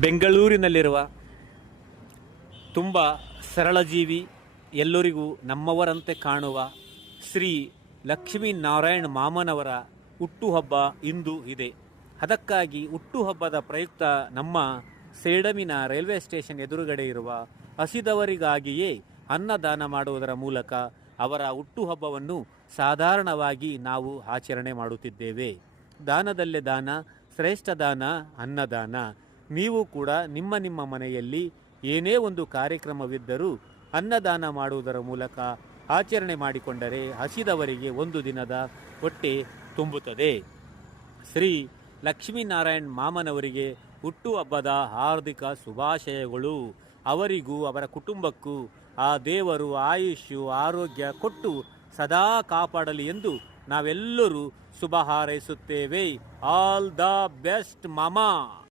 ಬೆಂಗಳೂರಿನಲ್ಲಿರುವ ತುಂಬ ಸರಳ ಜೀವಿ ಎಲ್ಲರಿಗೂ ನಮ್ಮವರಂತೆ ಕಾಣುವ ಶ್ರೀ ಲಕ್ಷ್ಮೀನಾರಾಯಣ ಮಾಮನವರ ಹುಟ್ಟುಹಬ್ಬ ಇಂದು ಇದೆ. ಅದಕ್ಕಾಗಿ ಹುಟ್ಟುಹಬ್ಬದ ಪ್ರಯುಕ್ತ ನಮ್ಮ ಸೇಡಮಿನ ರೈಲ್ವೆ ಸ್ಟೇಷನ್ ಎದುರುಗಡೆ ಇರುವ ಹಸಿದವರಿಗಾಗಿಯೇ ಅನ್ನದಾನ ಮಾಡುವುದರ ಮೂಲಕ ಅವರ ಹುಟ್ಟುಹಬ್ಬವನ್ನು ಸಾಧಾರಣವಾಗಿ ನಾವು ಆಚರಣೆ ಮಾಡುತ್ತಿದ್ದೇವೆ. ದಾನದಲ್ಲೇ ದಾನ, ಶ್ರೇಷ್ಠ ದಾನ, ಅನ್ನದಾನ. ನೀವು ಕೂಡ ನಿಮ್ಮ ನಿಮ್ಮ ಮನೆಯಲ್ಲಿ ಏನೇ ಒಂದು ಕಾರ್ಯಕ್ರಮವಿದ್ದರೂ ಅನ್ನದಾನ ಮಾಡುವುದರ ಮೂಲಕ ಆಚರಣೆ ಮಾಡಿಕೊಂಡರೆ ಹಸಿದವರಿಗೆ ಒಂದು ದಿನದ ಹೊಟ್ಟೆ ತುಂಬುತ್ತದೆ. ಶ್ರೀ ಲಕ್ಷ್ಮೀನಾರಾಯಣ್ ಮಾಮನವರಿಗೆ ಹುಟ್ಟುಹಬ್ಬದ ಹಾರ್ದಿಕ ಶುಭಾಶಯಗಳು. ಅವರಿಗೂ, ಅವರ ಕುಟುಂಬಕ್ಕೂ ಆ ದೇವರು ಆಯುಷ್ಯು, ಆರೋಗ್ಯ ಕೊಟ್ಟು ಸದಾ ಕಾಪಾಡಲಿ ಎಂದು ನಾವೆಲ್ಲರೂ ಶುಭ ಹಾರೈಸುತ್ತೇವೆ. ಆಲ್ ದ ಬೆಸ್ಟ್ ಮಾಮಾ!